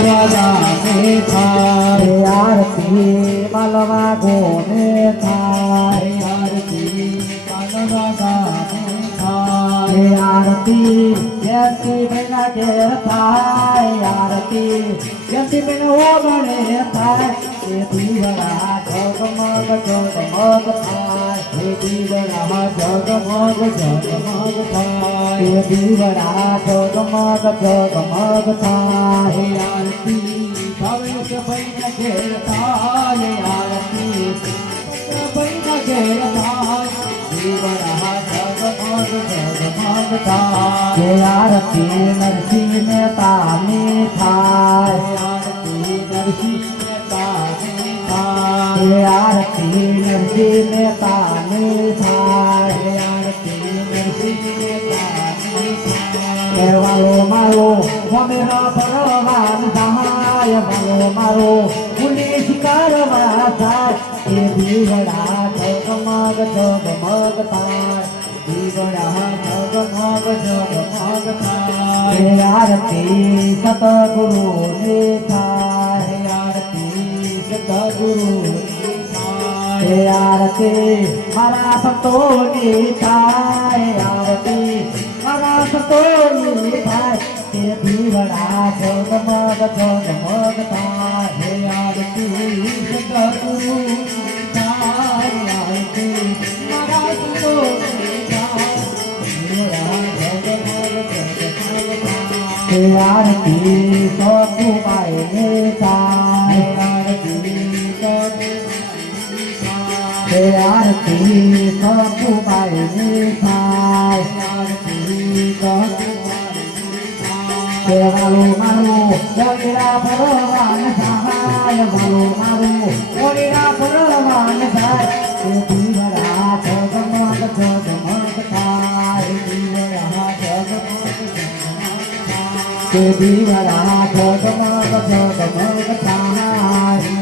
રાજાને થાય આરતી માલવા ગોને થાય આરતી રાજાને થાય આરતી યતી બેના ઘેર થાય આરતી યતી બેન ઓગણે થાય એ દીવડા જગમગ જગમગ થાય એ દીવડા જગમગ જગમગ થાય એ દીવડા જગમગ જગમગ થાય આરતી ભાવેશ ભાઈને ઘેર થાય આરતી ભાઈને ઘેર થાય દીવડા જગમગ જગમગ થાય આરતી નરસિંહ મહેતાની થાય આરતી નરસિંહ મહેતાની થાય આરતી નરસિંહ મહેતાની થાય આરતી નરસિંહ મહેતાની થાય કેવાલો મારો વમેરા ભગવાન સહાય વાલો મારો પુલિસ કારવા થાય એ દીવડા જગમગ જગમગ થાય દીવડા જગમગ જગમગ થાય આરતી સતગુરુની થાય આરતી સતગુરુની થાય આરતી મારા ભક્તોની થાય આરતી મારા ભક્તોની થાય તે દીવડા જગમગ જગમગ થાય આરતી સતગુરુની થાય આરતી મારા ભક્તોની થાય દીવડા જગમગ જગમગ થાય આરતી સતુબાઈને થાય આરતી સતુબાઈને થાય વાલો મારો ઓળીરા ભગવાન સહાય વાલો મારો ઓળીરા ભગવાન થાય એ દીવડા જગમગ જગમગ થાય દીવડા જગમગ જગમગ થાય તે દીવડા જગમગ જગમગ થાય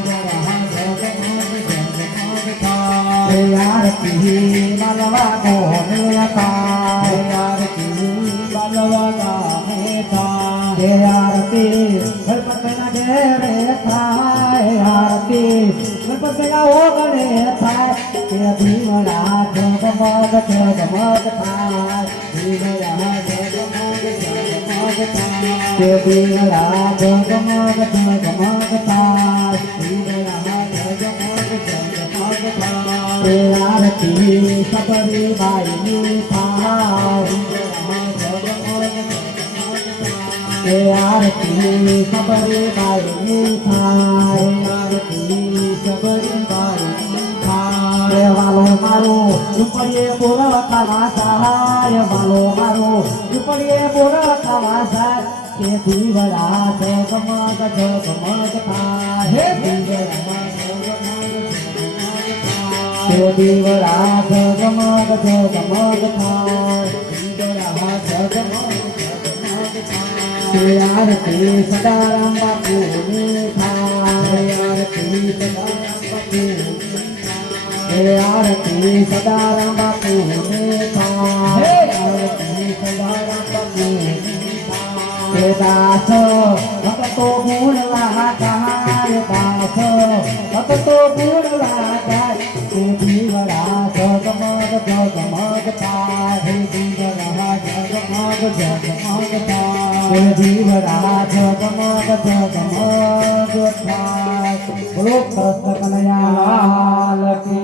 આરતી માલવા ગોને થાય આરતી બાલવા ગામે થાય આરતી ગણપતિના ઘેરે થાય આરતી ગણપતિના ઓગણે થાય તે દીવડા જગમગ જગમગ થાય દીવડા જગમગ જગમગ થાય તે દીવડા જગમગ જગમગ થાય દીવડા જગમગ જગમગ થાય આરતી સબરી બાઈની થાય આરતી સબરી બાઈની થાય આરતી સબરી બાઈની થાય વાલો મારો ઉપરીએ પૂરા ખાવા સહાય વાલો મારો ઉપરીએ પૂરા ખાવા સહાય તે દીવડા જગમગ જગમગ થાય હે દીવડા તે દીવડા જગમગ જગમગ થાય દીવડા જગમગ જગમગ થાય આરતી સદારામ બાપુની થાય આરતી સદારામ બાપુની થાય આરતી સદારામ બાપુની થાય આરતી સદારામ બાપુની થાય દાસ ભક્તો ગુણલા ગાય દાસ ભક્તો ગુણલા ગાય તે દીવડા જગમગ જગમગ થાય દીવડા જગમગ જગમગ થાય તે દીવડા જગમગ જગમગ થાય બોલો કૃષ્ણ કનૈયા લાલ કી